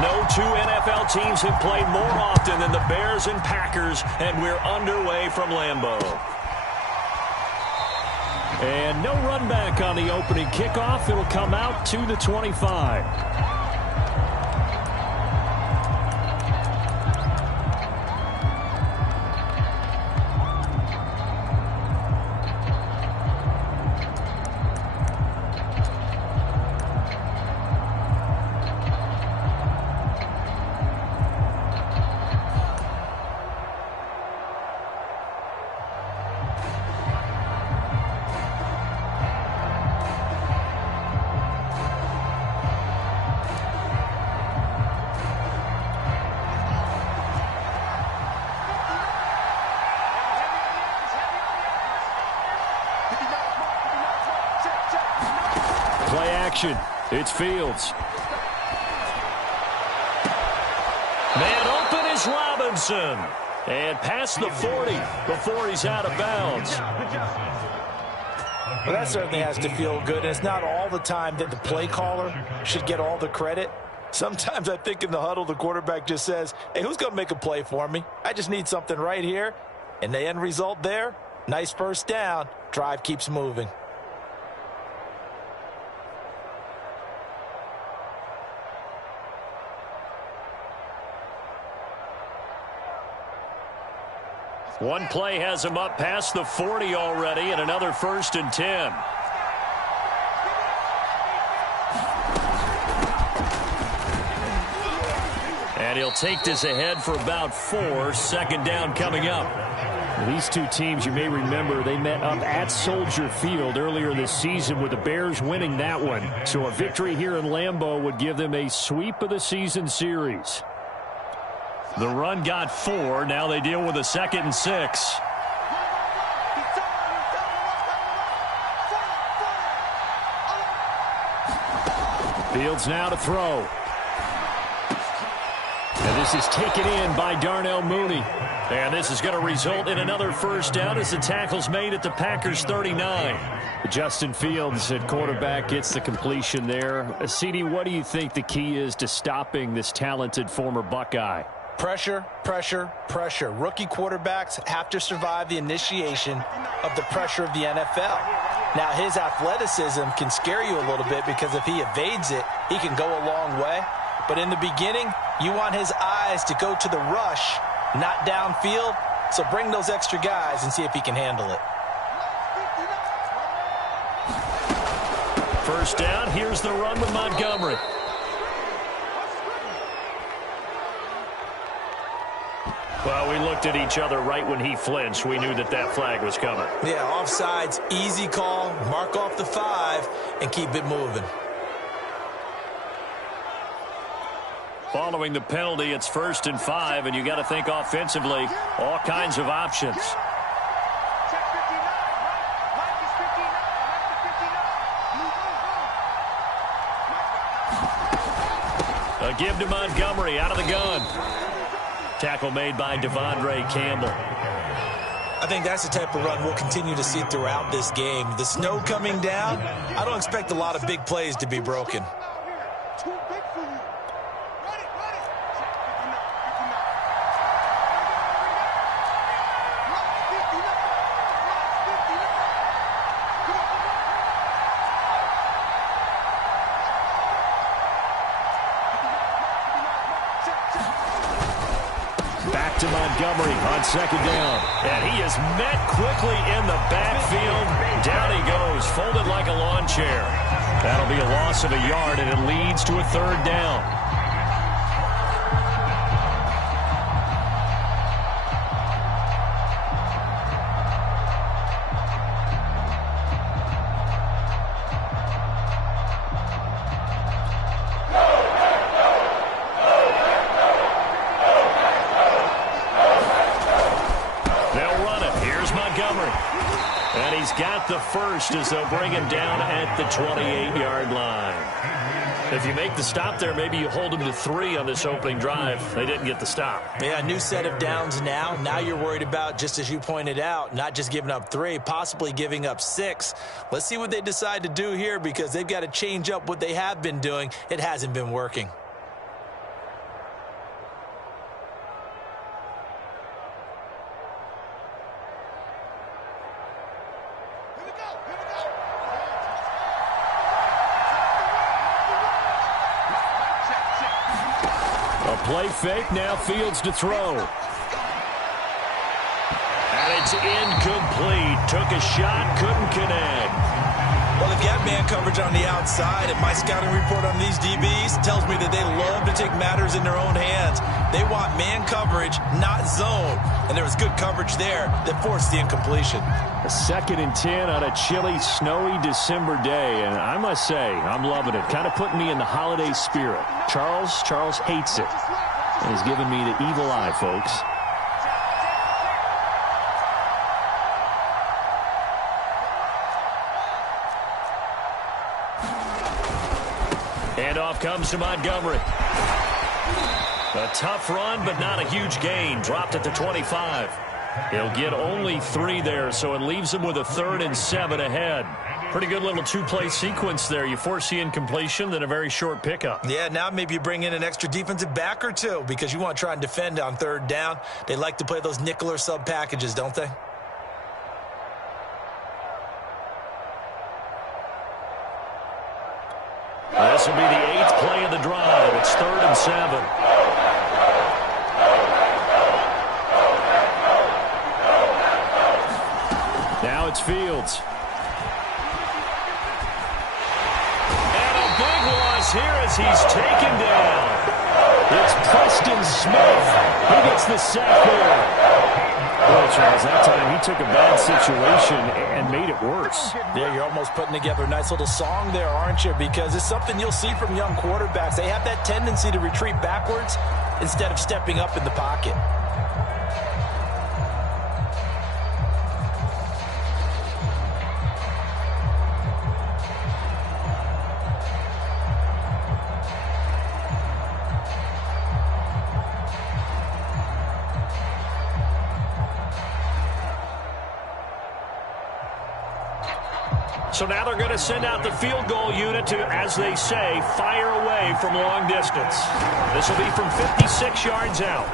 No two NFL teams have played more often than the Bears and Packers, and we're underway from Lambeau. And no run back on the opening kickoff. It'll come out to the 25. Play action. It's Fields. Man open is Robinson. And past the 40 before he's out of bounds. Well, that certainly has to feel good. And it's not all the time that the play caller should get all the credit. Sometimes I think in the huddle, the quarterback just says, hey, who's going to make a play for me? I just need something right here. And the end result there, nice first down. Drive keeps moving. One play has him up past the 40 already, and another 1st and 10. And he'll take this ahead for about 4. 2nd down coming up. These two teams, you may remember, they met up at Soldier Field earlier this season with the Bears winning that one. So a victory here in Lambeau would give them a sweep of the season series. The run got 4. Now they deal with a 2nd and 6. Fields now to throw. And this is taken in by Darnell Mooney. And this is going to result in another 1st down as the tackle's made at the Packers 39. Justin Fields at quarterback gets the completion there. CD, what do you think the key is to stopping this talented former Buckeye? Pressure, pressure, pressure. Rookie quarterbacks have to survive the initiation of the pressure of the NFL. Now, his athleticism can scare you a little bit because if he evades it, he can go a long way. But in the beginning, you want his eyes to go to the rush, not downfield. So bring those extra guys and see if he can handle it. 1st down. Here's the run with Montgomery. Well, we looked at each other right when he flinched. We knew that that flag was coming. Yeah, offsides, easy call. Mark off the 5 and keep it moving. Following the penalty, it's 1st and 5, and you got to think offensively, all kinds of options. A give to Montgomery out of the gun. Tackle made by Devondre Campbell. I think that's the type of run we'll continue to see throughout this game. The snow coming down, I don't expect a lot of big plays to be broken. To Montgomery on 2nd down. And he is met quickly in the backfield. Down he goes, folded like a lawn chair. That'll be a loss of a yard, and it leads to a 3rd down. And he's got the 1st as they'll bring him down at the 28-yard line. If you make the stop there, maybe you hold him to 3 on this opening drive. They didn't get the stop. Yeah, new set of downs now. Now you're worried about, just as you pointed out, not just giving up 3, possibly giving up 6. Let's see what they decide to do here because they've got to change up what they have been doing. It hasn't been working. play fake. Now Fields to throw. And it's incomplete. Took a shot, couldn't connect. Well, they've got man coverage on the outside, and my scouting report on these DBs tells me that they love to take matters in their own hands. They want man coverage, not zone. And there was good coverage there that forced the incompletion. A 2nd and 10 on a chilly, snowy December day. And I must say, I'm loving it. Kind of putting me in the holiday spirit. Charles hates it. And he's giving me the evil eye, folks. Handoff comes to Montgomery. A tough run, but not a huge gain. Dropped at the 25. He'll get only 3 there, so it leaves him with a 3rd and 7 ahead. Pretty good little 2-play sequence there. You force the incompletion, then a very short pickup. Yeah, now maybe you bring in an extra defensive back or 2 because you want to try and defend on 3rd down. They like to play those nickel or sub packages, don't they? This will be the 8th play of the drive. It's 3rd and 7. Now it's Fields. And a big loss here as he's taken down. It's Preston Smith. He gets the sack there. Well, Charles, that time he took a bad situation and made it worse. Yeah, you're almost putting together a nice little song there, aren't you? Because it's something you'll see from young quarterbacks. They have that tendency to retreat backwards instead of stepping up in the pocket. So now they're going to send out the field goal unit to, as they say, fire away from long distance. This will be from 56 yards out.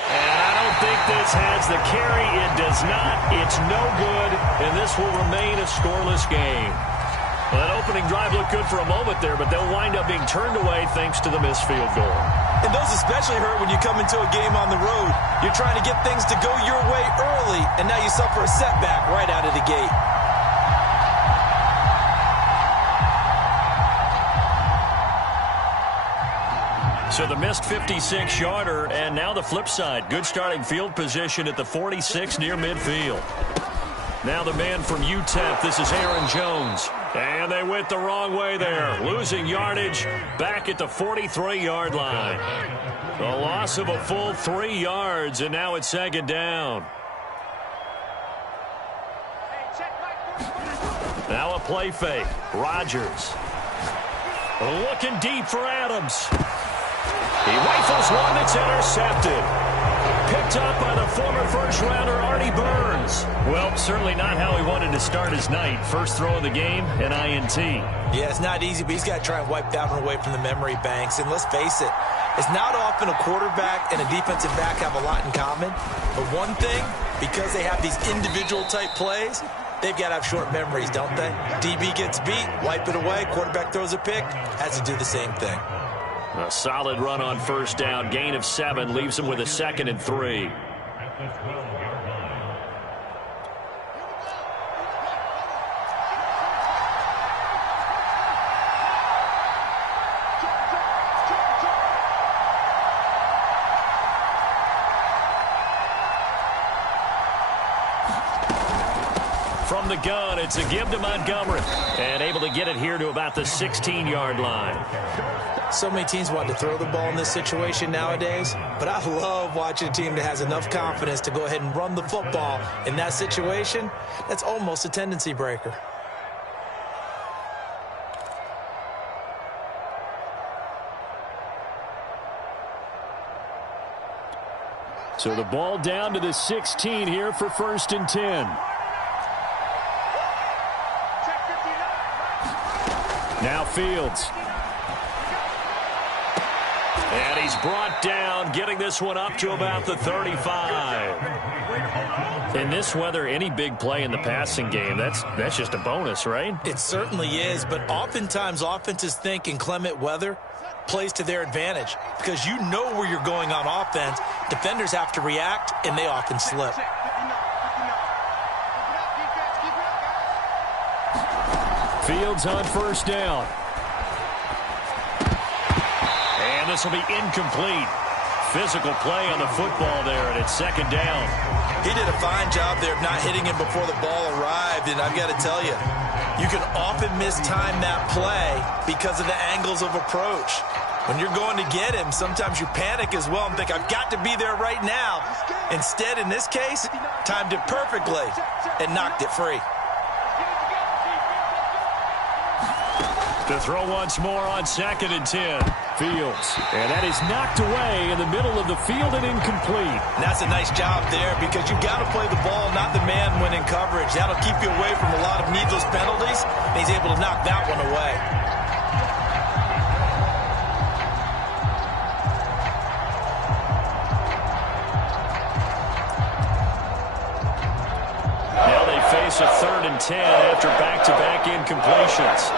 And I don't think this has the carry. It does not. It's no good. And this will remain a scoreless game. Well, that opening drive looked good for a moment there, but they'll wind up being turned away thanks to the missed field goal. And those especially hurt when you come into a game on the road. You're trying to get things to go your way early, and now you suffer a setback right out of the gate. So the missed 56-yarder, and now the flip side. Good starting field position at the 46 near midfield. Now the man from UTEP, this is Aaron Jones. And they went the wrong way there. Losing yardage back at the 43-yard line. The loss of a full 3 yards, and now it's 2nd down. Now a play fake. Rodgers. Looking deep for Adams. He rifles one that's intercepted. Picked up by the former first-rounder Artie Burns. Well, certainly not how he wanted to start his night. First throw of the game, an INT. Yeah, it's not easy, but he's got to try and wipe that one away from the memory banks. And let's face it, it's not often a quarterback and a defensive back have a lot in common. But one thing, because they have these individual-type plays, they've got to have short memories, don't they? DB gets beat, wipe it away. Quarterback throws a pick, has to do the same thing. A solid run on first down. Gain of 7 leaves him with a 2nd and 3. From the gun, it's a give to Montgomery. And able to get it here to about the 16-yard line. So many teams want to throw the ball in this situation nowadays, but I love watching a team that has enough confidence to go ahead and run the football in that situation. That's almost a tendency breaker. So the ball down to the 16 here for 1st and 10. Now Fields. And he's brought down, getting this one up to about the 35. In this weather, any big play in the passing game, that's just a bonus, right? It certainly is, but oftentimes offenses think inclement weather plays to their advantage because you know where you're going on offense. Defenders have to react, and they often slip. Fields on first down. And this will be incomplete. Physical play on the football there, and it's second down. He did a fine job there of not hitting him before the ball arrived, and I've got to tell you, you can often mistime that play because of the angles of approach. When you're going to get him, sometimes you panic as well and think, I've got to be there right now. Instead, in this case, timed it perfectly and knocked it free. To throw once more on 2nd and 10. Fields. And that is knocked away in the middle of the field and incomplete. And that's a nice job there because you've got to play the ball, not the man when in coverage. That'll keep you away from a lot of needless penalties. And he's able to knock that one away. Now they face a 3rd and 10 after back-to-back incompletions.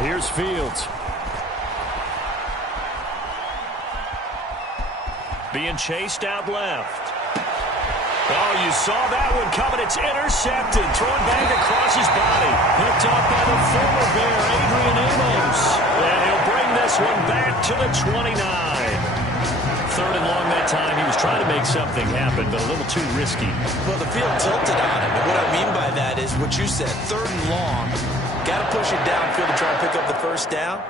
Here's Fields. Being chased out left. Oh, you saw that one coming. It's intercepted. Thrown back across his body. Picked up by the former Bear, Adrian Amos. And he'll bring this one back to the 29. 3rd and long that time. He was trying to make something happen, but a little too risky. Well, the field tilted on him. And what I mean by that is what you said, 3rd and long. Got to push it downfield to try and pick up the first down.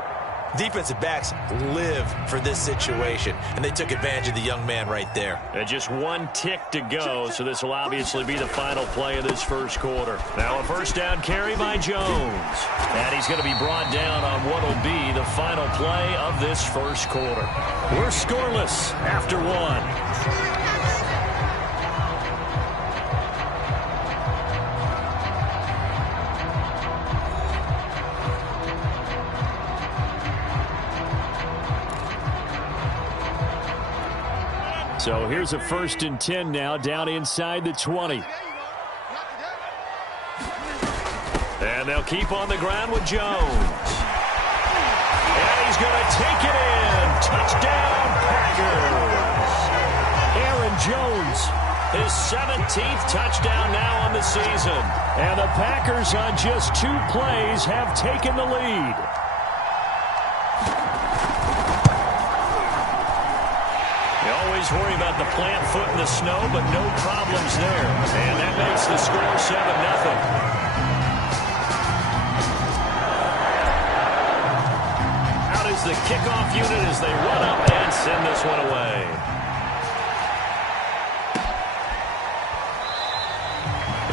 Defensive backs live for this situation, and they took advantage of the young man right there. And just one tick to go, so this will obviously be the final play of this first quarter. Now a first down carry by Jones. And he's going to be brought down on what will be the final play of this first quarter. We're scoreless after one. So here's a 1st and 10 now, down inside the 20. And they'll keep on the ground with Jones. And he's going to take it in. Touchdown, Packers. Aaron Jones, his 17th touchdown now on the season. And the Packers on just 2 plays have taken the lead. Worry about the plant foot in the snow, but no problems there. And that makes the score 7-0. Out is the kickoff unit as they run up and send this one away.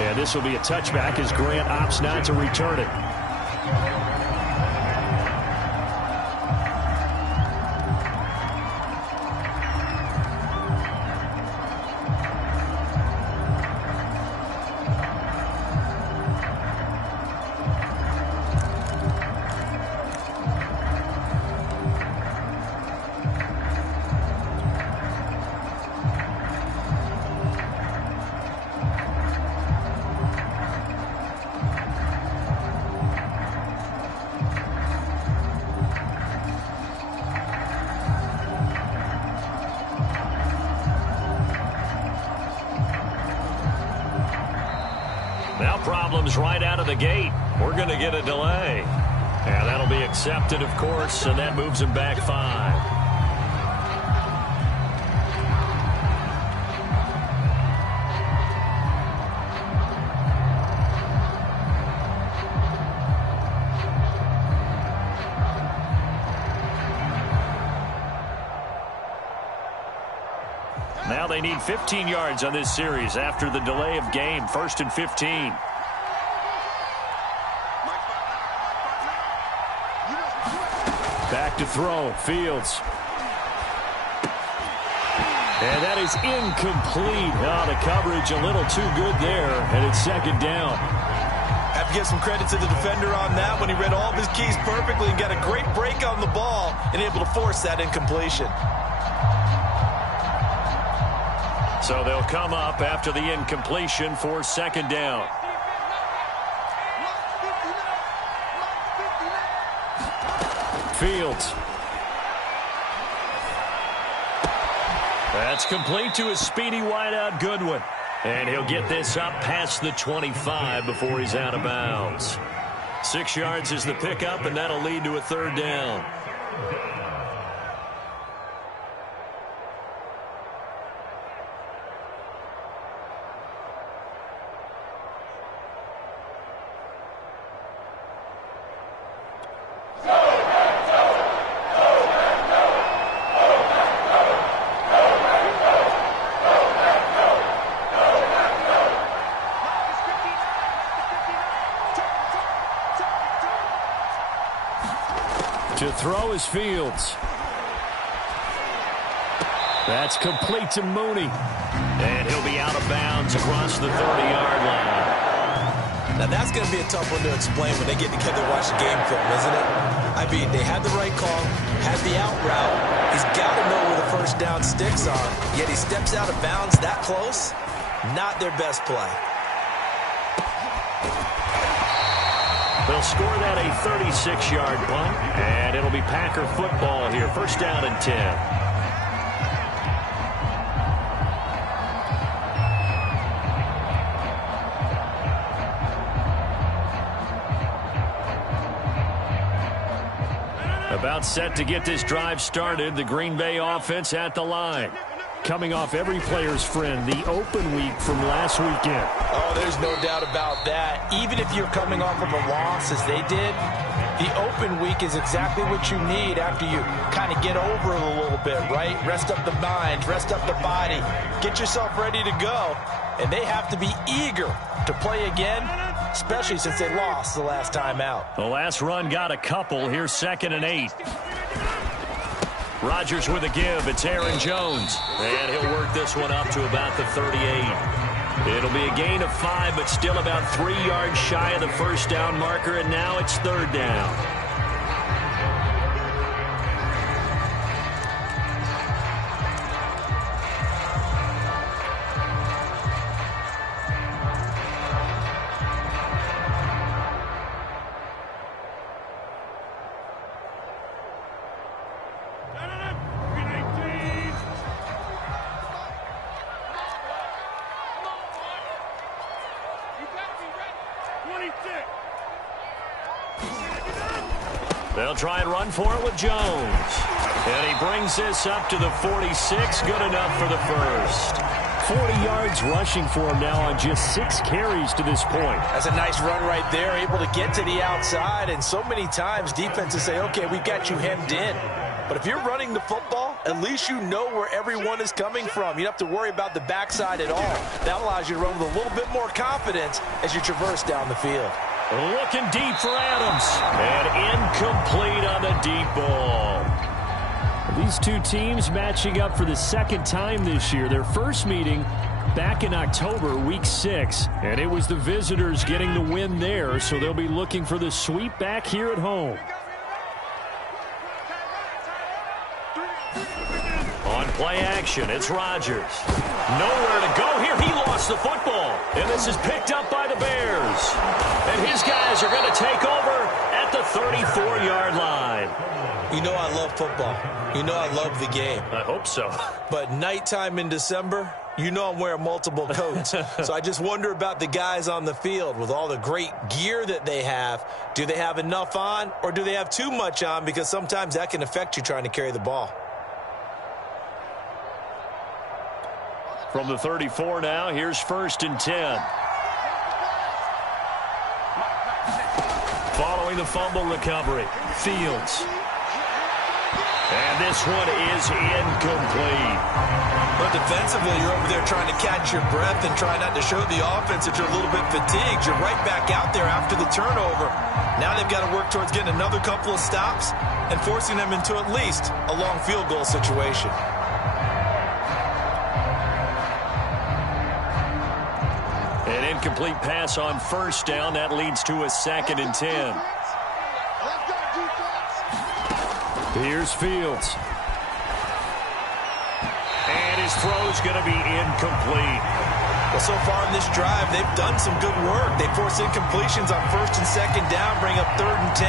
And this will be a touchback as Grant opts not to return it. Now problems right out of the gate. We're going to get a delay. And that'll be accepted, of course, and that moves him back 5. Now they need 15 yards on this series after the delay of game. 1st and 15. Back to throw. Fields. And that is incomplete. Oh, the coverage a little too good there, and it's 2nd down. Have have to give some credit to the defender on that when he read all of his keys perfectly and got a great break on the ball and able to force that incompletion. So they'll come up after the incompletion for second down. Fields. That's complete to his speedy wideout Goodwin. And he'll get this up past the 25 before he's out of bounds. 6 yards is the pickup, and that'll lead to a third down. To throw is Fields. That's complete to Mooney. And he'll be out of bounds across the 30-yard line. Now that's going to be a tough one to explain when they get together and watch the game film, isn't it? I mean, they had the right call, had the out route. He's got to know where the first down sticks on, yet he steps out of bounds that close. Not their best play. They'll score that a 36-yard punt, and it'll be Packer football here. First down and 10. About set to get this drive started. The Green Bay offense at the line. Coming off every player's friend, the open week from last weekend. Oh, there's no doubt about that. Even if you're coming off of a loss as they did, the open week is exactly what you need after you kind of get over it a little bit, right? Rest up the mind, rest up the body, get yourself ready to go. And they have to be eager to play again, especially since they lost the last time out. The last run got a couple. Here's 2nd and 8. Rodgers with a give. It's Aaron Jones. And he'll work this one up to about the 38. It'll be a gain of 5, but still about 3 yards shy of the first down marker, and now it's third down. They'll try and run for it with Jones. And he brings this up to the 46. Good enough for the first. 40 yards rushing for him now on just 6 carries to this point. That's a nice run right there, able to get to the outside. And so many times defenses say, okay, we've got you hemmed in. But if you're running the football, at least you know where everyone is coming from. You don't have to worry about the backside at all. That allows you to run with a little bit more confidence as you traverse down the field. Looking deep for Adams. And incomplete on the deep ball. These two teams matching up for the second time this year. Their first meeting back in October, week 6. And it was the visitors getting the win there, so they'll be looking for the sweep back here at home. On play action, it's Rodgers. Nowhere to go here. He lost the football. And this is picked up by the Bears. And his guys are going to take over at the 34-yard line. You know I love football. You know I love the game. I hope so. But nighttime in December, you know I'm wearing multiple coats. So I just wonder about the guys on the field with all the great gear that they have. Do they have enough on, or do they have too much on? Because sometimes that can affect you trying to carry the ball. From the 34 now, here's 1st and 10. Following the fumble recovery, Fields. And this one is incomplete. But defensively, you're over there trying to catch your breath and try not to show the offense that you're a little bit fatigued. You're right back out there after the turnover. Now they've got to work towards getting another couple of stops and forcing them into at least a long field goal situation. An incomplete pass on first down. That leads to a 2nd and 10. Here's Fields. And his throw's going to be incomplete. Well, so far in this drive, they've done some good work. They force incompletions on 1st and 2nd down, bring up 3rd and 10.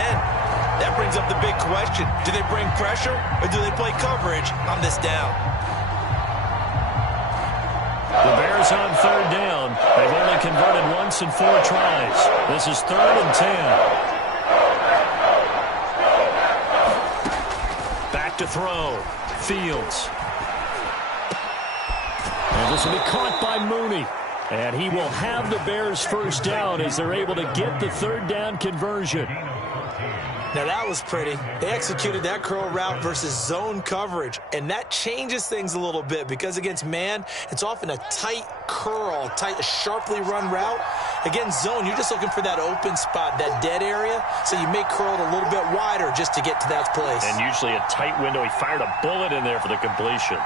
That brings up the big question. Do they bring pressure or do they play coverage on this down? The Bears on 3rd down. They've only converted once in 4 tries. This is 3rd and 10. Back to throw. Fields. And this will be caught by Mooney. And he will have the Bears first down as they're able to get the 3rd down conversion. Now that was pretty. They executed that curl route versus zone coverage, and that changes things a little bit because against man, it's often a tight curl, a sharply run route. Against zone, you're just looking for that open spot, that dead area, so you may curl it a little bit wider just to get to that place. And usually a tight window. He fired a bullet in there for the completion.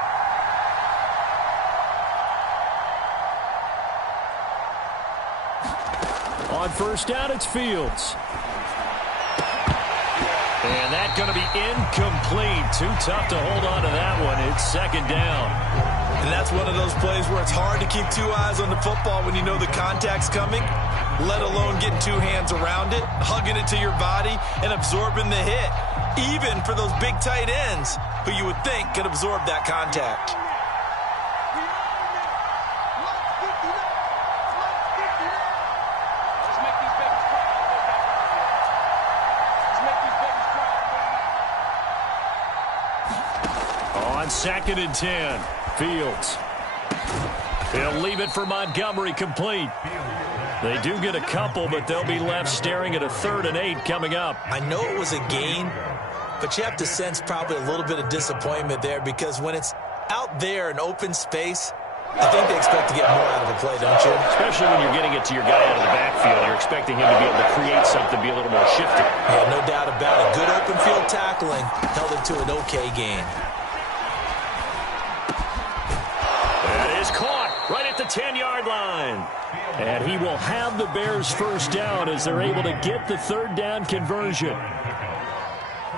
On first down, it's Fields. And that's going to be incomplete. Too tough to hold on to that one. It's 2nd down. And that's one of those plays where it's hard to keep 2 eyes on the football when you know the contact's coming, let alone getting 2 hands around it, hugging it to your body, and absorbing the hit. Even for those big tight ends who you would think could absorb that contact. On 2nd and 10, Fields. He'll leave it for Montgomery complete. They do get a couple, but they'll be left staring at a 3rd and 8 coming up. I know it was a gain, but you have to sense probably a little bit of disappointment there because when it's out there in open space, I think they expect to get more out of the play, don't you? Especially when you're getting it to your guy out of the backfield. You're expecting him to be able to create something, be a little more shifty. Yeah, no doubt about it. Good open field tackling held it to an okay gain. Caught right at the 10-yard line. And he will have the Bears first down as they're able to get the 3rd down conversion.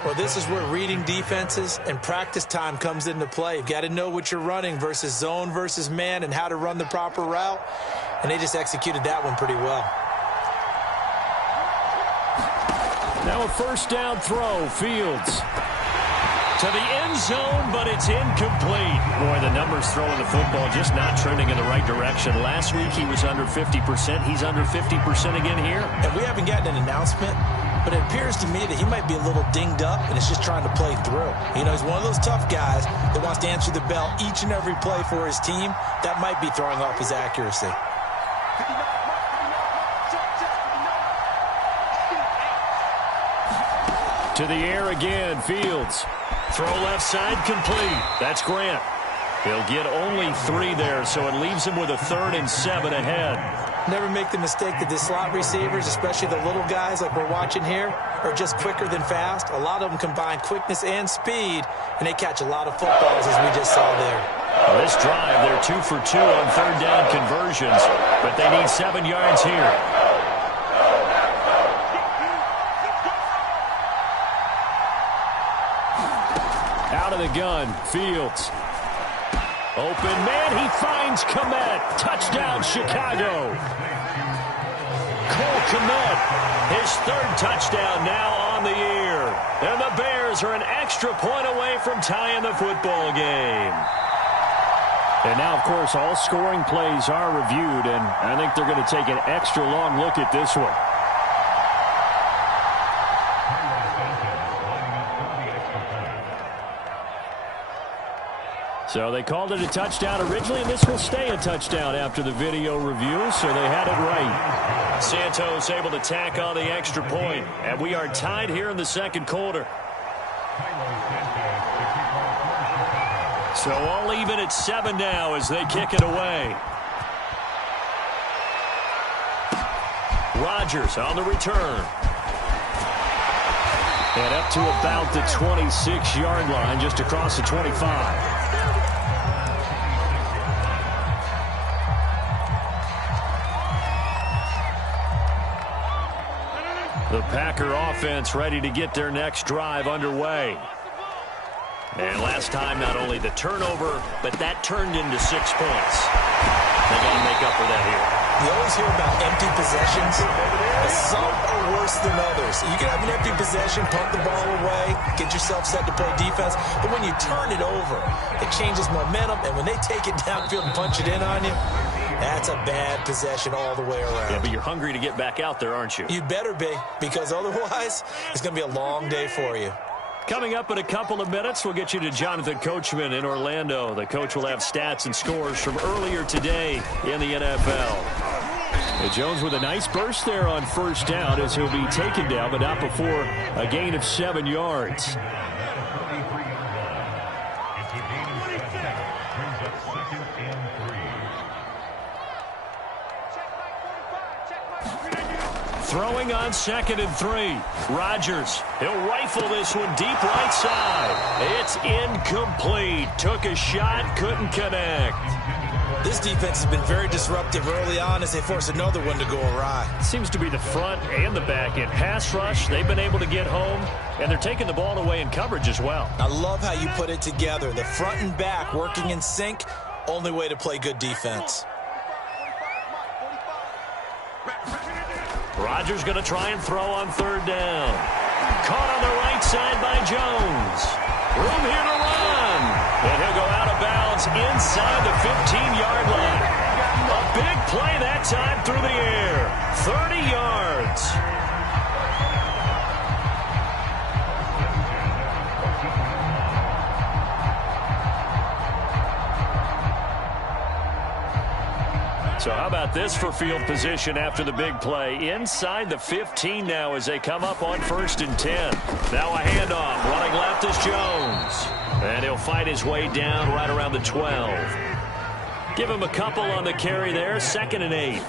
Well, this is where reading defenses and practice time comes into play. You've got to know what you're running versus zone versus man and how to run the proper route. And they just executed that one pretty well. Now a first down throw, Fields. To the end zone, but it's incomplete. Boy, the numbers throwing the football just not trending in the right direction. Last week he was under 50%. He's under 50% again here. And we haven't gotten an announcement, but it appears to me that he might be a little dinged up and is just trying to play through. You know, he's one of those tough guys that wants to answer the bell each and every play for his team. That might be throwing off his accuracy. To the air again, Fields. Throw left side complete. That's Grant. He'll get only 3 there, so it leaves him with a 3rd and 7 ahead. Never make the mistake that the slot receivers, especially the little guys like we're watching here, are just quicker than fast. A lot of them combine quickness and speed, and they catch a lot of footballs as we just saw there. Well, this drive, they're 2 for 2 on 3rd down conversions, but they need 7 yards here. Out of the gun, Fields. Open man, he finds Kmet. Touchdown, Chicago. Cole Kmet, his 3rd touchdown now on the year. And the Bears are an extra point away from tying the football game. And now, of course, all scoring plays are reviewed, and I think they're going to take an extra long look at this one. So they called it a touchdown originally, and this will stay a touchdown after the video review, so they had it right. Santos able to tack on the extra point, and we are tied here in the 2nd quarter. So all even at 7 now as they kick it away. Rodgers on the return. And up to about the 26-yard line, just across the 25. The Packer offense ready to get their next drive underway. And last time, not only the turnover, but that turned into 6 points. They got to make up for that here. You always hear about empty possessions, but some are worse than others. You can have an empty possession, pump the ball away, get yourself set to play defense, but when you turn it over, it changes momentum, and when they take it downfield and punch it in on you, that's a bad possession all the way around. Yeah, but you're hungry to get back out there, aren't you? You'd better be, because otherwise, it's going to be a long day for you. Coming up in a couple of minutes, we'll get you to Jonathan Coachman in Orlando. The coach will have stats and scores from earlier today in the NFL. And Jones with a nice burst there on first down as he'll be taken down, but not before a gain of 7 yards. Throwing on 2nd and 3. Rodgers, he'll rifle this one deep right side. It's incomplete. Took a shot, couldn't connect. This defense has been very disruptive early on as they force another one to go awry. Seems to be the front and the back end. Pass rush, they've been able to get home, and they're taking the ball away in coverage as well. I love how you put it together. The front and back working in sync, only way to play good defense. Rodgers going to try and throw on 3rd down. Caught on the right side by Jones. Room here to run. And he'll go out of bounds inside the 15-yard line. A big play that time through the air. 30 yards. So how about this for field position after the big play? Inside the 15 now as they come up on 1st and 10. Now a handoff. Running left is Jones. And he'll fight his way down right around the 12. Give him a couple on the carry there. 2nd and 8.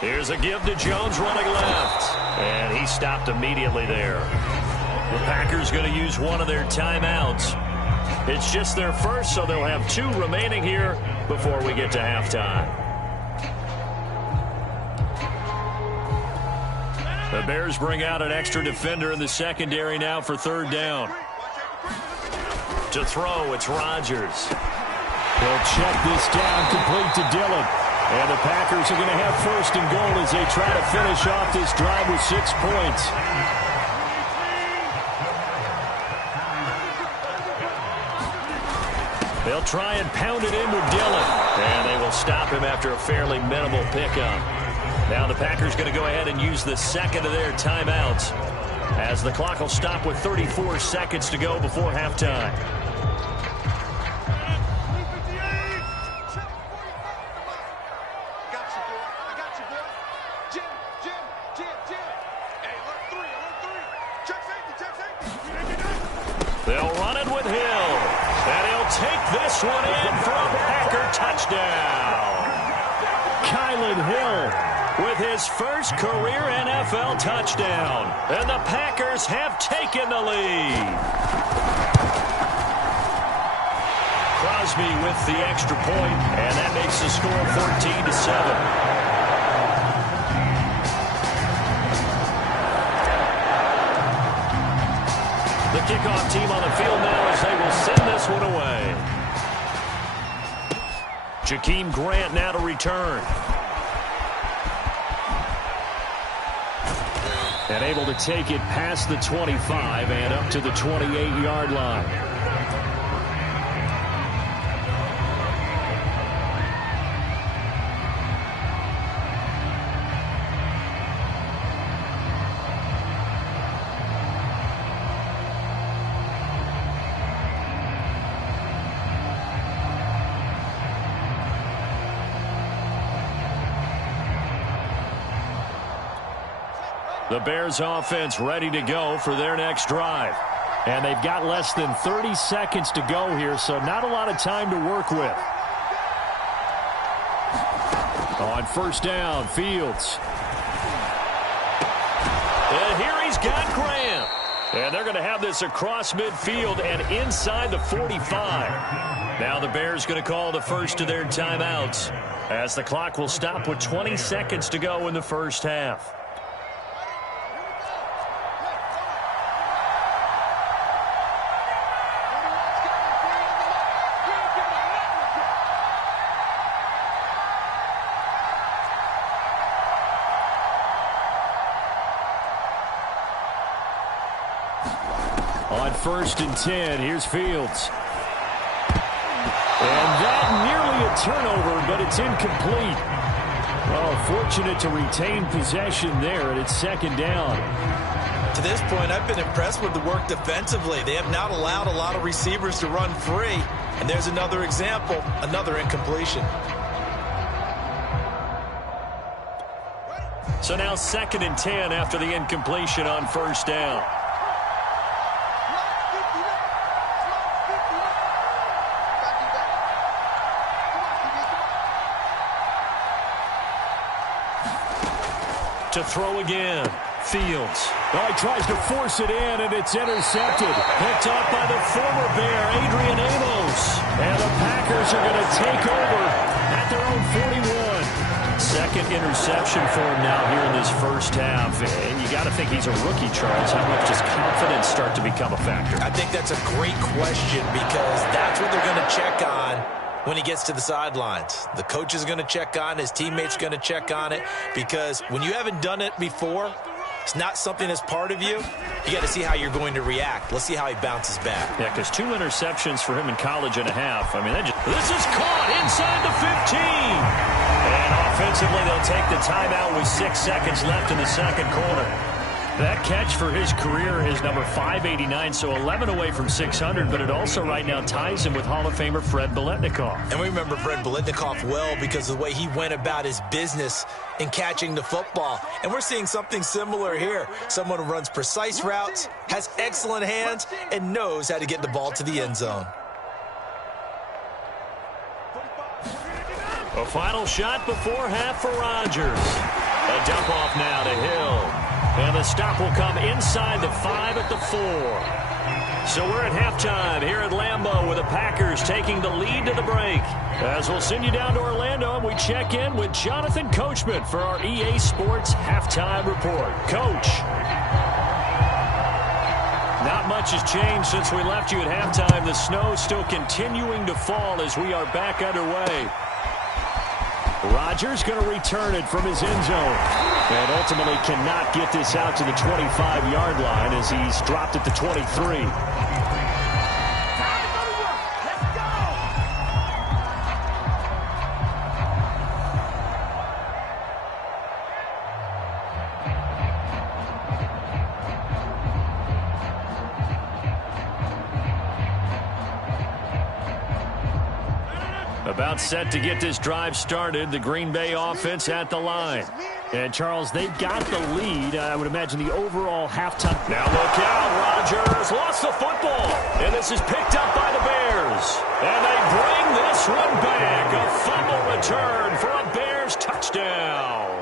Here's a give to Jones running left. And he stopped immediately there. The Packers going to use one of their timeouts. It's just their first, so they'll have 2 remaining here before we get to halftime. The Bears bring out an extra defender in the secondary now for 3rd down. To throw, it's Rodgers. They'll check this down, complete to Dillon. And the Packers are going to have 1st and goal as they try to finish off this drive with 6 points. They'll try and pound it in with Dillon. And they will stop him after a fairly minimal pickup. Now the Packers going to go ahead and use the 2nd of their timeouts as the clock will stop with 34 seconds to go before halftime. They'll run it with Hill. And he'll take this one in for a Packer touchdown. Kylan Hill with his first career NFL touchdown. And the Packers have taken the lead. Crosby with the extra point, and that makes the score 14-7. The kickoff team on the field now as they will send this one away. Jakeem Grant now to return. And able to take it past the 25 and up to the 28-yard line. The Bears offense ready to go for their next drive. And they've got less than 30 seconds to go here, so not a lot of time to work with. On first down, Fields. And here he's got Grant. And they're going to have this across midfield and inside the 45. Now the Bears going to call the first of their timeouts as the clock will stop with 20 seconds to go in the first half. On 1st and 10, here's Fields. And that nearly a turnover, but it's incomplete. Oh, fortunate to retain possession there, and it's 2nd down. To this point, I've been impressed with the work defensively. They have not allowed a lot of receivers to run free. And there's another example, another incompletion. So now 2nd and 10 after the incompletion on 1st down. To throw again. Fields. Oh, he tries to force it in, and it's intercepted. Picked up by the former Bear, Adrian Amos. And the Packers are going to take over at their own 41. 2nd interception for him now here in this first half. And you got to think he's a rookie, Charles. How much does confidence start to become a factor? I think that's a great question because that's what they're going to check on when he gets to the sidelines. The coach is going to check on, his teammates are going to check on it, because when you haven't done it before, it's not something that's part of you. You got to see how you're going to react. Let's see how he bounces back. Yeah, because 2 interceptions for him in college and a half. I mean, this is caught inside the 15. And offensively, they'll take the timeout with 6 seconds left in the 2nd quarter. That catch for his career is number 589, so 11 away from 600, but it also right now ties him with Hall of Famer Fred Biletnikoff. And we remember Fred Biletnikoff well because of the way he went about his business in catching the football. And we're seeing something similar here. Someone who runs precise routes, has excellent hands, and knows how to get the ball to the end zone. A final shot before half for Rodgers. A dump off now to Hill. And the stop will come inside the 5 at the 4. So we're at halftime here at Lambeau with the Packers taking the lead to the break. As we'll send you down to Orlando, and we check in with Jonathan Coachman for our EA Sports Halftime Report. Coach. Not much has changed since we left you at halftime. The snow still continuing to fall as we are back underway. Rodgers going to return it from his end zone. And ultimately cannot get this out to the 25-yard line as he's dropped at the 23. About set to get this drive started. The Green Bay offense at the line. And, Charles, they've got the lead. I would imagine the overall halftime. Now look out. Rodgers lost the football. And this is picked up by the Bears. And they bring this one back. A fumble return for a Bears touchdown.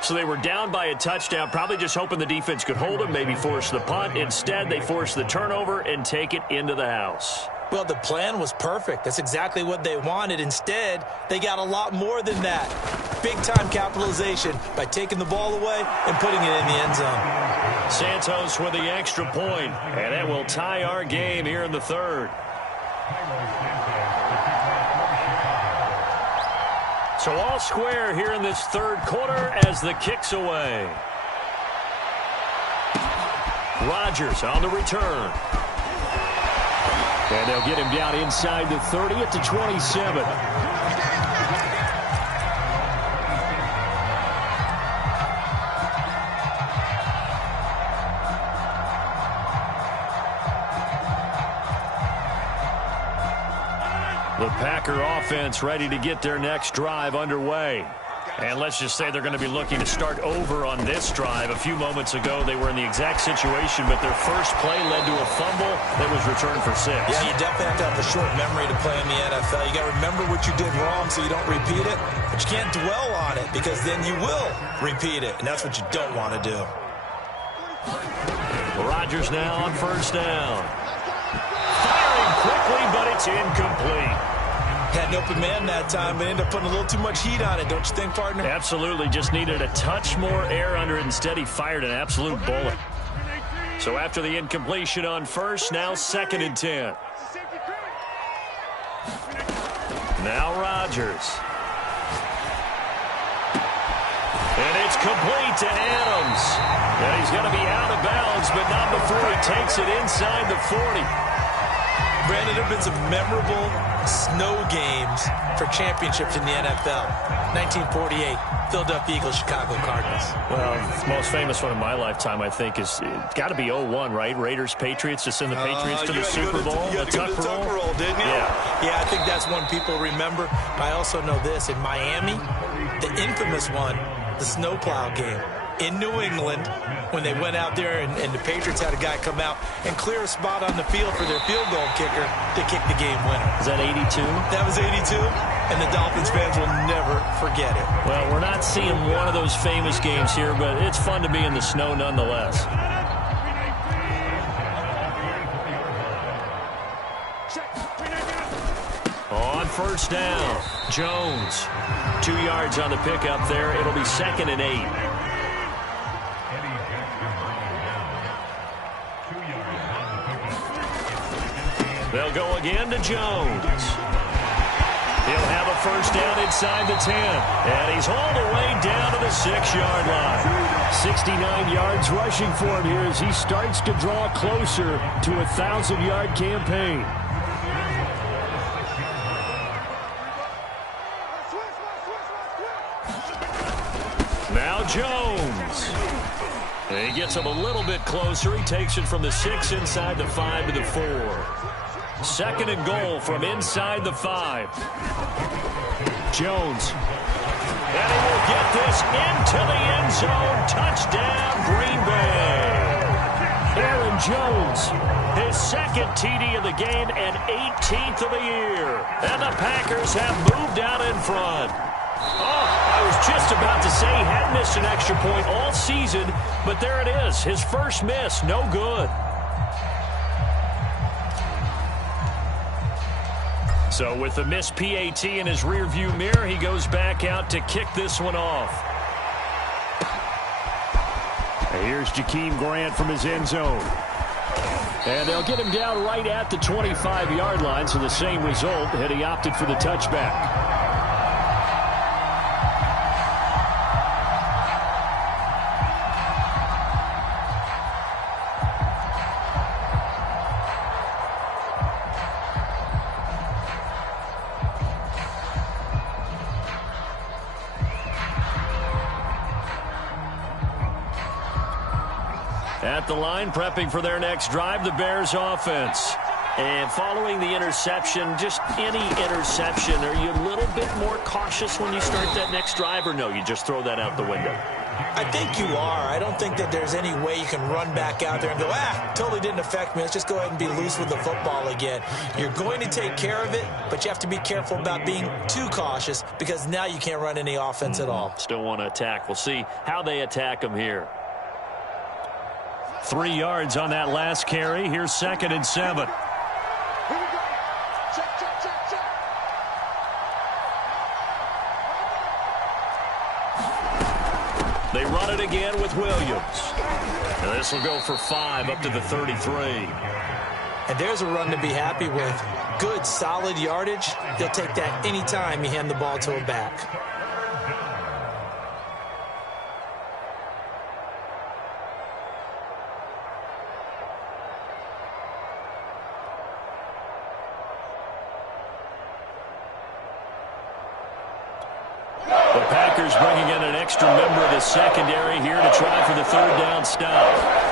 So they were down by a touchdown, probably just hoping the defense could hold them, maybe force the punt. Instead, they force the turnover and take it into the house. Well, the plan was perfect. That's exactly what they wanted. Instead, they got a lot more than that. Big-time capitalization by taking the ball away and putting it in the end zone. Santos with the extra point, and that will tie our game here in the 3rd. So all square here in this 3rd quarter as the kick's away. Rodgers on the return. And they'll get him down inside the 30 at the 27. The Packer offense ready to get their next drive underway. And let's just say they're going to be looking to start over on this drive. A few moments ago, they were in the exact situation, but their first play led to a fumble that was returned for 6. Yeah, you definitely have to have a short memory to play in the NFL. You got to remember what you did wrong so you don't repeat it, but you can't dwell on it because then you will repeat it, and that's what you don't want to do. Rodgers now on 1st down. Firing quickly, but it's incomplete. Had an open man that time, but ended up putting a little too much heat on it, don't you think, partner? Absolutely. Just needed a touch more air under it. Instead, he fired an absolute bullet. So after the incompletion on 1st, now 2nd and 10. Now Rodgers. And it's complete to Adams. And he's going to be out of bounds, but not before he takes it inside the 40. Brandon, there have been some memorable snow games for championships in the NFL. 1948, Philadelphia Eagles, Chicago Cardinals. Well, the most famous one in my lifetime, I think, is got to be 0-1, right? Raiders, Patriots, to send the Patriots to the Super Bowl. You had to go to the Tuck roll, didn't you? Yeah, I think that's one people remember. I also know this. In Miami, the infamous one, the snowplow game in New England, when they went out there and the Patriots had a guy come out and clear a spot on the field for their field goal kicker to kick the game winner. Is that 82? That was 82, and the Dolphins fans will never forget it. Well, we're not seeing one of those famous games here, but it's fun to be in the snow nonetheless. On first down, Jones. 2 yards on the pickup there. It'll be 2nd and 8. They'll go again to Jones. He'll have a first down inside the 10. And he's hauled away down to the 6-yard line. 69 yards rushing for him here as he starts to draw closer to a 1,000-yard campaign. Now Jones. And he gets him a little bit closer. He takes it from the 6 inside the 5 to the 4. 2nd and goal from inside the 5. Jones. And he will get this into the end zone. Touchdown, Green Bay. Aaron Jones, his 2nd TD of the game and 18th of the year. And the Packers have moved out in front. Oh, I was just about to say he had missed an extra point all season, but there it is. His first miss, no good. So with the missed PAT in his rearview mirror, he goes back out to kick this one off. And here's Jakeem Grant from his end zone. And they'll get him down right at the 25-yard line, so the same result had he opted for the touchback. At the line, prepping for their next drive, the Bears offense. And following the interception, just any interception, are you a little bit more cautious when you start that next drive, or no, you just throw that out the window? I think you are. I don't think that there's any way you can run back out there and go, totally didn't affect me. Let's just go ahead and be loose with the football again. You're going to take care of it, but you have to be careful about being too cautious because now you can't run any offense at all. Still want to attack. We'll see how they attack them here. 3 yards on that last carry. Here's 2nd and 7. They run it again with Williams. And this will go for 5 up to the 33. And there's a run to be happy with. Good, solid yardage. They'll take that anytime you hand the ball to a back. The Packers bringing in an extra member of the secondary here to try for the 3rd down stop.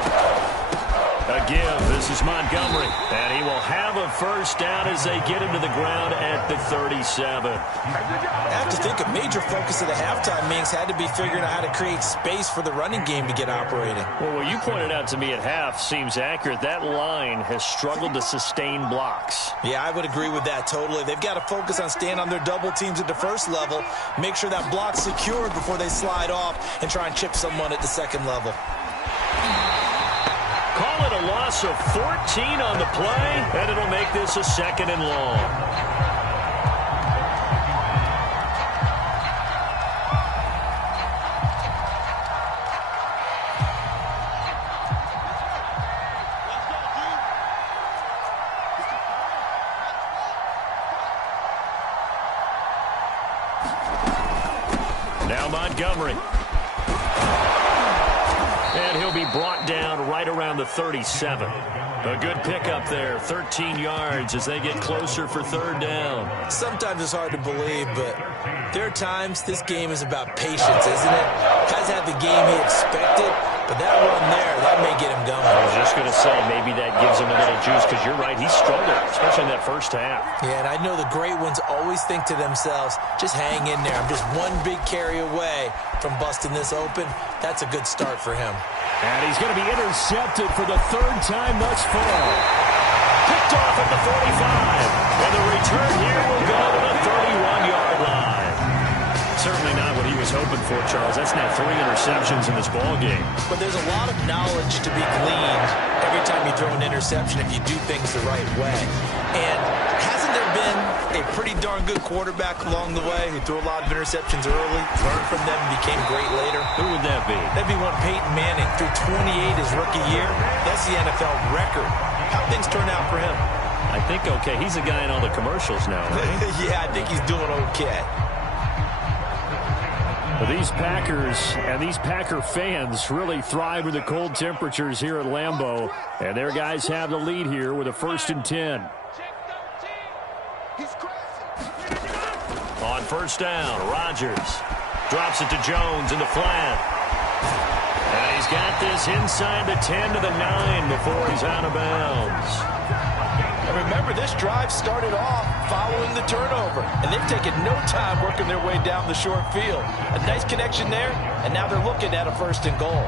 Again, this is Montgomery, and he will have a first down as they get him to the ground at the 37. I have to think a major focus of the halftime meetings had to be figuring out how to create space for the running game to get operating. Well, what you pointed out to me at half seems accurate. That line has struggled to sustain blocks. Yeah, I would agree with that totally. They've got to focus on staying on their double teams at the first level, make sure that block's secured before they slide off and try and chip someone at the second level. Call it a loss of 14 on the play, and it'll make this a 2nd and long. Now Montgomery. And he'll be brought down right around the 37. A good pickup there, 13 yards as they get closer for third down. Sometimes it's hard to believe, but there are times this game is about patience, isn't it? Has had the game he expected, but that run there, that may get him going. I was just going to say, maybe that gives him a little juice, because you're right, he struggled, especially in that first half. Yeah, and I know the great ones always think to themselves, just hang in there. I'm just one big carry away from busting this open. That's a good start for him. And he's going to be intercepted for the third time thus far. Picked off at the 45. And the return here will go to the 31-yard line. Certainly not what he was hoping for, Charles. That's now 3 interceptions in this ballgame. But there's a lot of knowledge to be gleaned every time you throw an interception if you do things the right way. And hasn't there been a pretty darn good quarterback along the way who threw a lot of interceptions early, learned from them, and became great later? Who would that be? That'd be one Peyton Manning. Threw 28 his rookie year. That's the NFL record. How things turn out for him? I think okay. He's a guy in all the commercials now, right? Yeah, I think he's doing okay. Well, these Packers and these Packer fans really thrive with the cold temperatures here at Lambeau. And their guys have the lead here with a 1st and 10. On first down, Rodgers drops it to Jones in the flat. And he's got this inside the 10 to the 9 before he's out of bounds. And remember, this drive started off following the turnover, and they've taken no time working their way down the short field. A nice connection there, and now they're looking at a 1st and goal.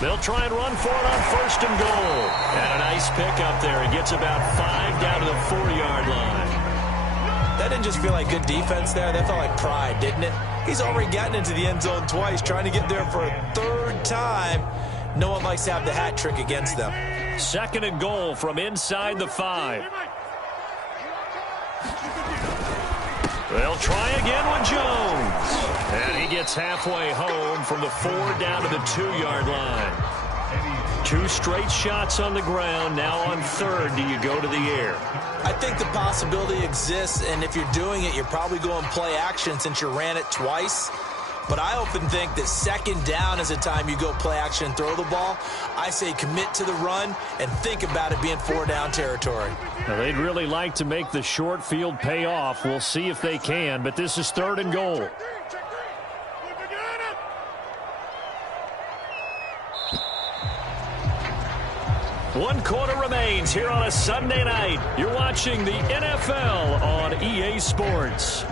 They'll try and run for it on 1st and goal. And a nice pickup there. He gets about 5 down to the 4-yard line. That didn't just feel like good defense there. That felt like pride, didn't it? He's already gotten into the end zone twice, trying to get there for a 3rd time. No one likes to have the hat trick against them. 2nd and goal from inside the 5. They'll try again with Jones. And he gets halfway home from the 4 down to the 2-yard line. 2 straight shots on the ground. Now on 3rd, do you go to the air? I think the possibility exists, and if you're doing it, you're probably going play action since you ran it twice. But I often think that 2nd down is a time you go play action and throw the ball. I say commit to the run and think about it being 4-down territory. Now, they'd really like to make the short field pay off. We'll see if they can, but this is 3rd and goal. One quarter remains here on a Sunday night. You're watching the NFL on EA Sports.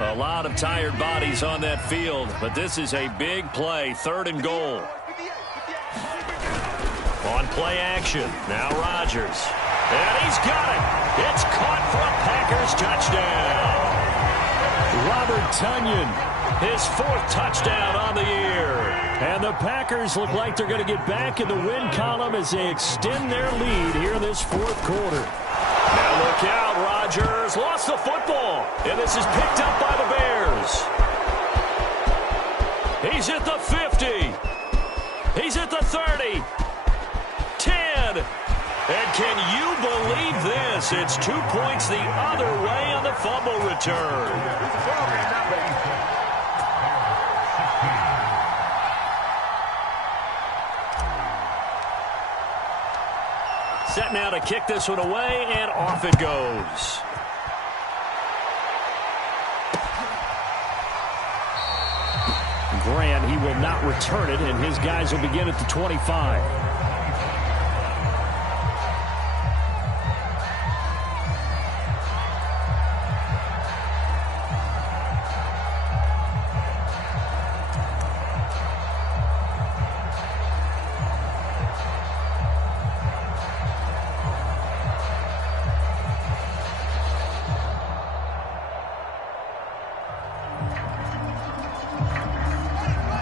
A lot of tired bodies on that field, but this is a big play, 3rd and goal. On play action, now Rodgers. And he's got it. It's caught for a Packers touchdown. Robert Tonyan, his 4th touchdown on the year. And the Packers look like they're going to get back in the win column as they extend their lead here in this 4th quarter. Now look out, Rodgers lost the football, and this is picked up by the Bears. He's at the 50. He's at the 30. 10. And can you believe this? It's 2 points the other way on the fumble return. Set now to kick this one away, and off it goes. Grant, he will not return it, and his guys will begin at the 25.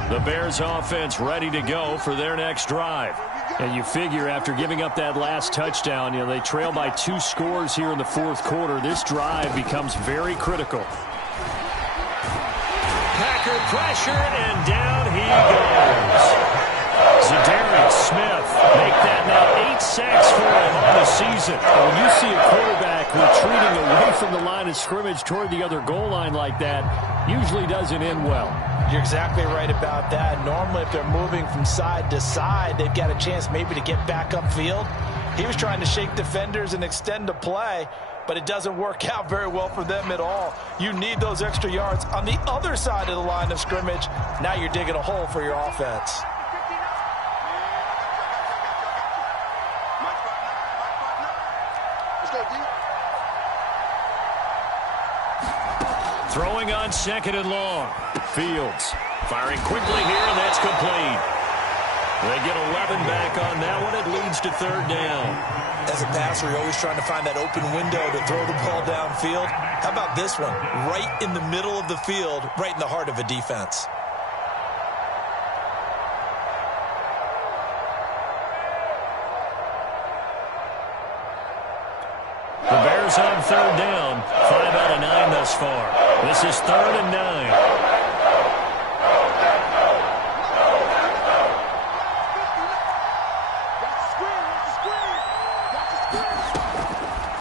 The Bears offense ready to go for their next drive. And you figure after giving up that last touchdown, they trail by 2 scores here in the fourth quarter. This drive becomes very critical. Packer pressure, and down he goes. Za'Darius Smith make that now 8 sacks for him on the season. When you see a quarterback retreating away from the line of scrimmage toward the other goal line like that, usually doesn't end well. You're exactly right about that. Normally, if they're moving from side to side, they've got a chance maybe to get back upfield. He was trying to shake defenders and extend the play, but it doesn't work out very well for them at all. You need those extra yards on the other side of the line of scrimmage. Now you're digging a hole for your offense. Throwing on 2nd and long. Fields firing quickly here, and that's complete. They get 11 back on that one. It leads to 3rd down. As a passer, you're always trying to find that open window to throw the ball downfield. How about this one? Right in the middle of the field, right in the heart of a defense. The Bears on 3rd down. 5 out of 9 thus far. This is 3rd and 9.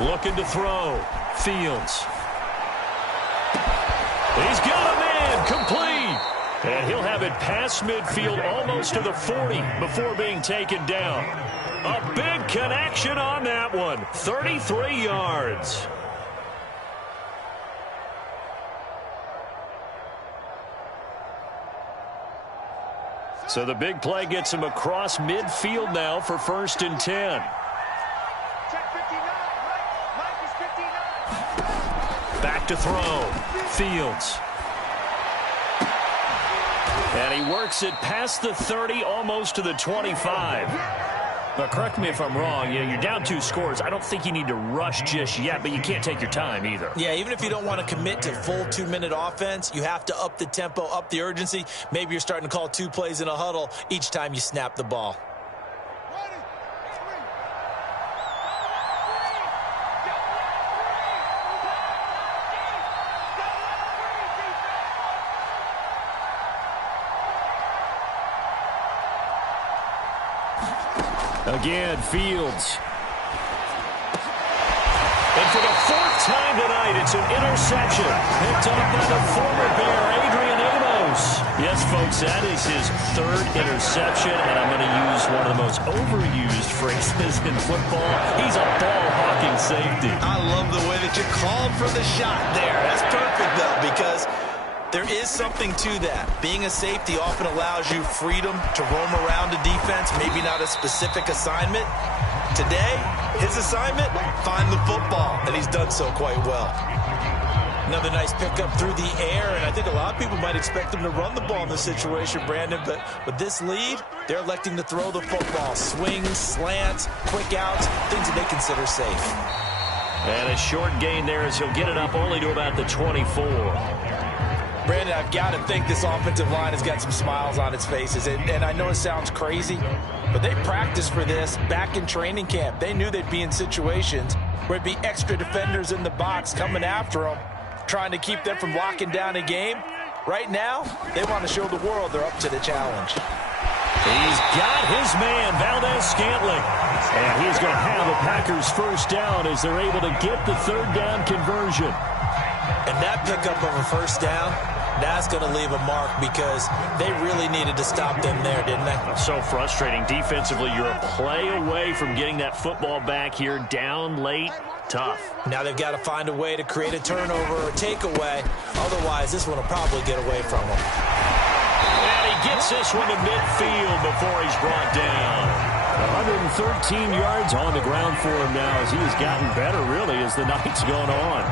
Looking to throw. Fields. He's got a man. Complete. And he'll have it past midfield almost to the 40 before being taken down. A big connection on that one. 33 yards. So the big play gets him across midfield now for 1st and 10. Back to throw. Fields. And he works it past the 30, almost to the 25. But correct me if I'm wrong, you're down 2 scores. I don't think you need to rush just yet, but you can't take your time either. Yeah, even if you don't want to commit to full 2-minute offense, you have to up the tempo, up the urgency. Maybe you're starting to call 2 plays in a huddle each time you snap the ball. Again, Fields. And for the 4th time tonight, it's an interception. Picked up by the former Bear, Adrian Amos. Yes, folks, that is his 3rd interception, and I'm going to use one of the most overused phrases in football. He's a ball-hawking safety. I love the way that you called for the shot there. That's perfect, though, because there is something to that. Being a safety often allows you freedom to roam around a defense, maybe not a specific assignment. Today, his assignment, find the football, and he's done so quite well. Another nice pickup through the air, and I think a lot of people might expect him to run the ball in this situation, Brandon, but with this lead, they're electing to throw the football. Swings, slants, quick outs, things that they consider safe. And a short gain there as he'll get it up only to about the 24. Brandon, I've got to think this offensive line has got some smiles on its faces. And I know it sounds crazy, but they practiced for this back in training camp. They knew they'd be in situations where it'd be extra defenders in the box coming after them, trying to keep them from locking down a game. Right now, they want to show the world they're up to the challenge. He's got his man, Valdez-Scantling. And he's going to have a Packers 1st down as they're able to get the 3rd down conversion. And that pickup of a 1st down, that's going to leave a mark because they really needed to stop them there, didn't they? So frustrating. Defensively, you're a play away from getting that football back here down late. Tough. Now they've got to find a way to create a turnover or takeaway. Otherwise, this one will probably get away from them. And he gets this one to midfield before he's brought down. 113 yards on the ground for him now as he has gotten better, really, as the night's gone on.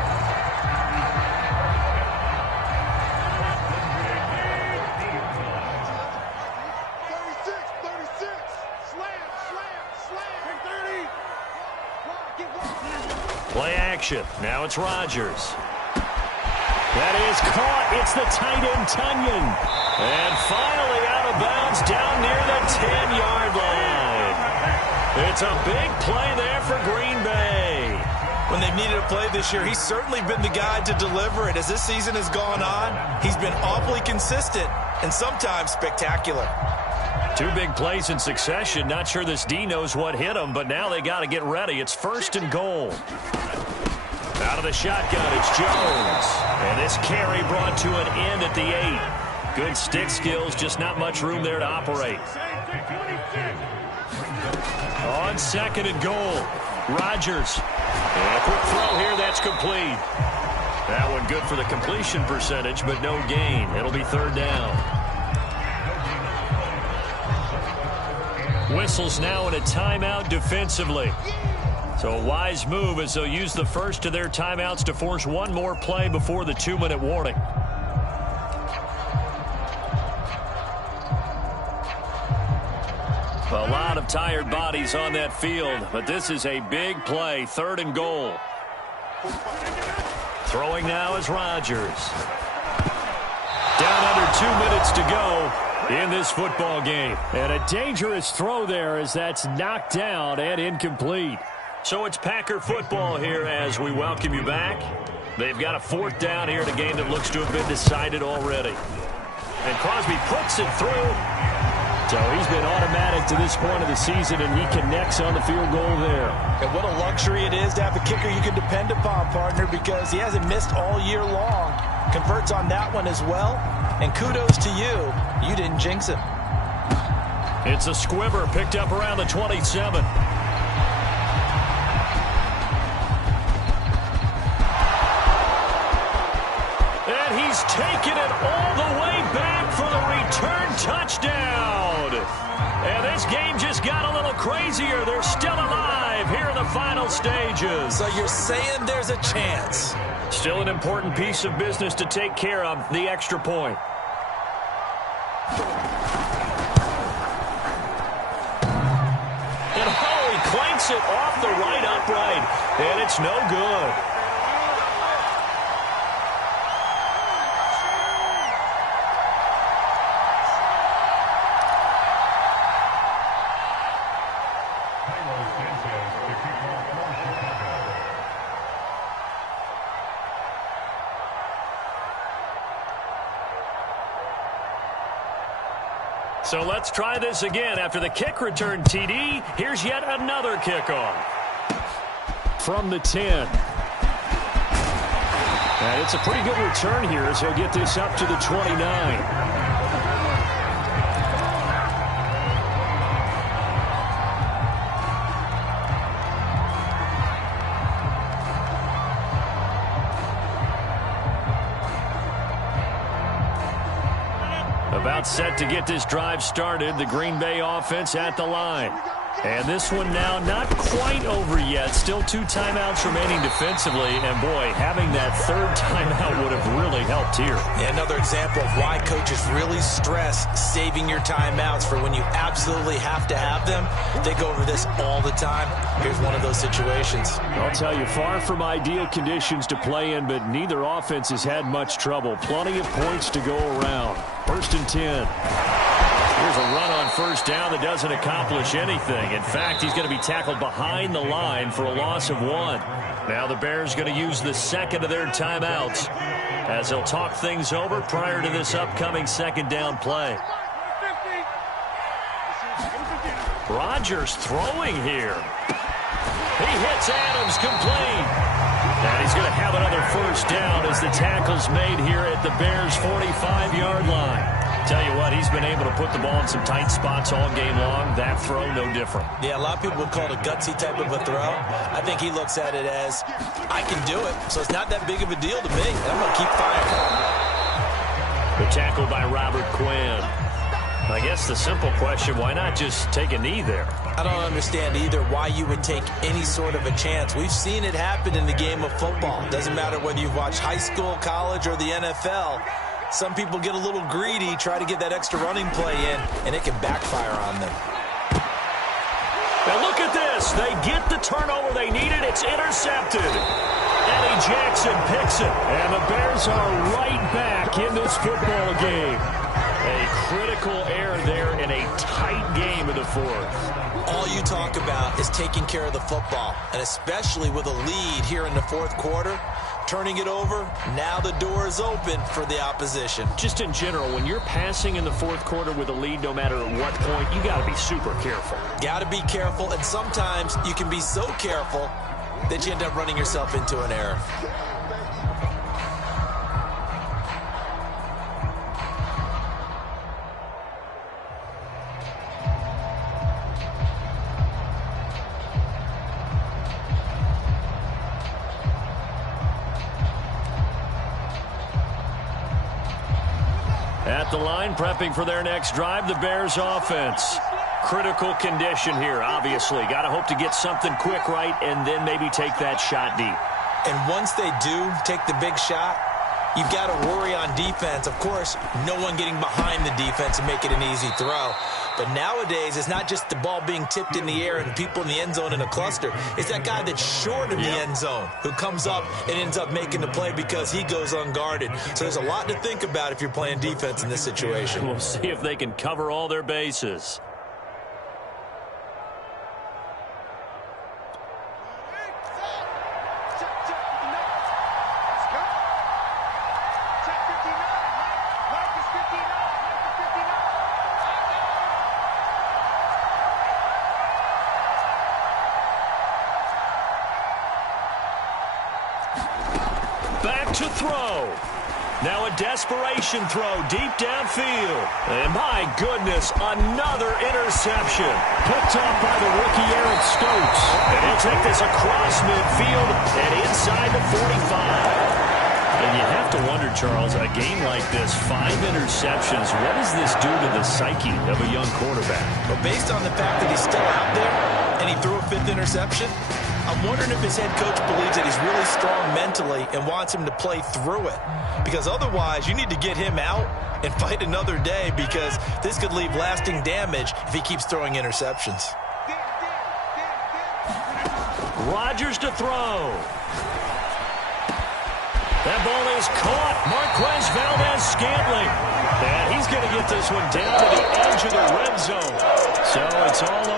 Play action. Now it's Rodgers. That is caught. It's the tight end, Tunyon. And finally out of bounds down near the 10-yard line. It's a big play there for Green Bay. When they've needed a play this year, he's certainly been the guy to deliver it. As this season has gone on, he's been awfully consistent and sometimes spectacular. 2 big plays in succession. Not sure this D knows what hit him, but now they got to get ready. It's 1st and goal. Out of the shotgun, it's Jones. And this carry brought to an end at the 8. Good stick skills, just not much room there to operate. On 2nd and goal, Rodgers. And a quick throw here, that's complete. That one good for the completion percentage, but no gain. It'll be 3rd down. Whistles now in a timeout defensively. So a wise move as they'll use the first of their timeouts to force one more play before the 2-minute warning. A lot of tired bodies on that field, but this is a big play, 3rd and goal. Throwing now is Rodgers. Down under 2 minutes to go in this football game. And a dangerous throw there as that's knocked down and incomplete. So it's Packer football here as we welcome you back. They've got a 4th down here in a game that looks to have been decided already. And Crosby puts it through. So he's been automatic to this point of the season, and he connects on the field goal there. And what a luxury it is to have a kicker you can depend upon, partner, because he hasn't missed all year long. Converts on that one as well. And kudos to you. You didn't jinx him. It's a squibber picked up around the 27. And he's taken it all the way back for the return touchdown. And this game just got a little crazier. They're still alive here in the final stages. So you're saying there's a chance. Still an important piece of business to take care of, the extra point. And he clanks it off the right upright, and it's no good. So let's try this again. After the kick return TD, here's yet another kickoff. From the 10. And it's a pretty good return here as he'll get this up to the 29. About set to get this drive started. The Green Bay offense at the line. And this one now not quite over yet. Still 2 timeouts remaining defensively. And, boy, having that 3rd timeout would have really helped here. Yeah, another example of why coaches really stress saving your timeouts for when you absolutely have to have them. They go over this all the time. Here's one of those situations. I'll tell you, far from ideal conditions to play in, but neither offense has had much trouble. Plenty of points to go around. 1st and 10. Here's a run on 1st down that doesn't accomplish anything. In fact, he's going to be tackled behind the line for a loss of 1. Now the Bears going to use the 2nd of their timeouts as they'll talk things over prior to this upcoming 2nd down play. Rodgers throwing here. He hits Adams complete. And he's going to have another 1st down as the tackle's made here at the Bears' 45-yard line. Tell you what, he's been able to put the ball in some tight spots all game long. That throw, no different. Yeah, a lot of people would call it a gutsy type of a throw. I think he looks at it as, I can do it, so it's not that big of a deal to me. I'm going to keep firing. The tackle by Robert Quinn. I guess the simple question, why not just take a knee there? I don't understand either why you would take any sort of a chance. We've seen it happen in the game of football. It doesn't matter whether you've watched high school, college, or the NFL. Some people get a little greedy, try to get that extra running play in, and it can backfire on them. Now look at this. They get the turnover they needed. It's intercepted. Eddie Jackson picks it. And the Bears are right back in this football game. A critical error there in a tight game of the fourth. All you talk about is taking care of the football, and especially with a lead here in the fourth quarter. Turning it over, now the door is open for the opposition. Just in general, when you're passing in the fourth quarter with a lead, no matter at what point, you got to be super careful. Got to be careful, and sometimes you can be so careful that you end up running yourself into an error. At the line, prepping for their next drive, the Bears offense. Critical condition here, obviously. Got to hope to get something quick right and then maybe take that shot deep. And once they do take the big shot, you've got to worry on defense. Of course, no one getting behind the defense and make it an easy throw. But nowadays, it's not just the ball being tipped in the air and people in the end zone in a cluster. It's that guy that's short of the end zone who comes up and ends up making the play because he goes unguarded. So there's a lot to think about if you're playing defense in this situation. We'll see if they can cover all their bases. Back to throw. Now a desperation throw deep downfield. And my goodness, another interception. Picked off by the rookie Eric Stokes. And he'll take this across midfield and inside the 45. And you have to wonder, Charles, a game like this, 5 interceptions, what does this do to the psyche of a young quarterback? But based on the fact that he's still out there and he threw a 5th interception, I'm wondering if his head coach believes that he's really strong mentally and wants him to play through it. Because otherwise, you need to get him out and fight another day, because this could leave lasting damage if he keeps throwing interceptions. Rodgers to throw. That ball is caught. Marquez Valdes-Scantling. And he's going to get this one down to the edge of the red zone. So it's all over.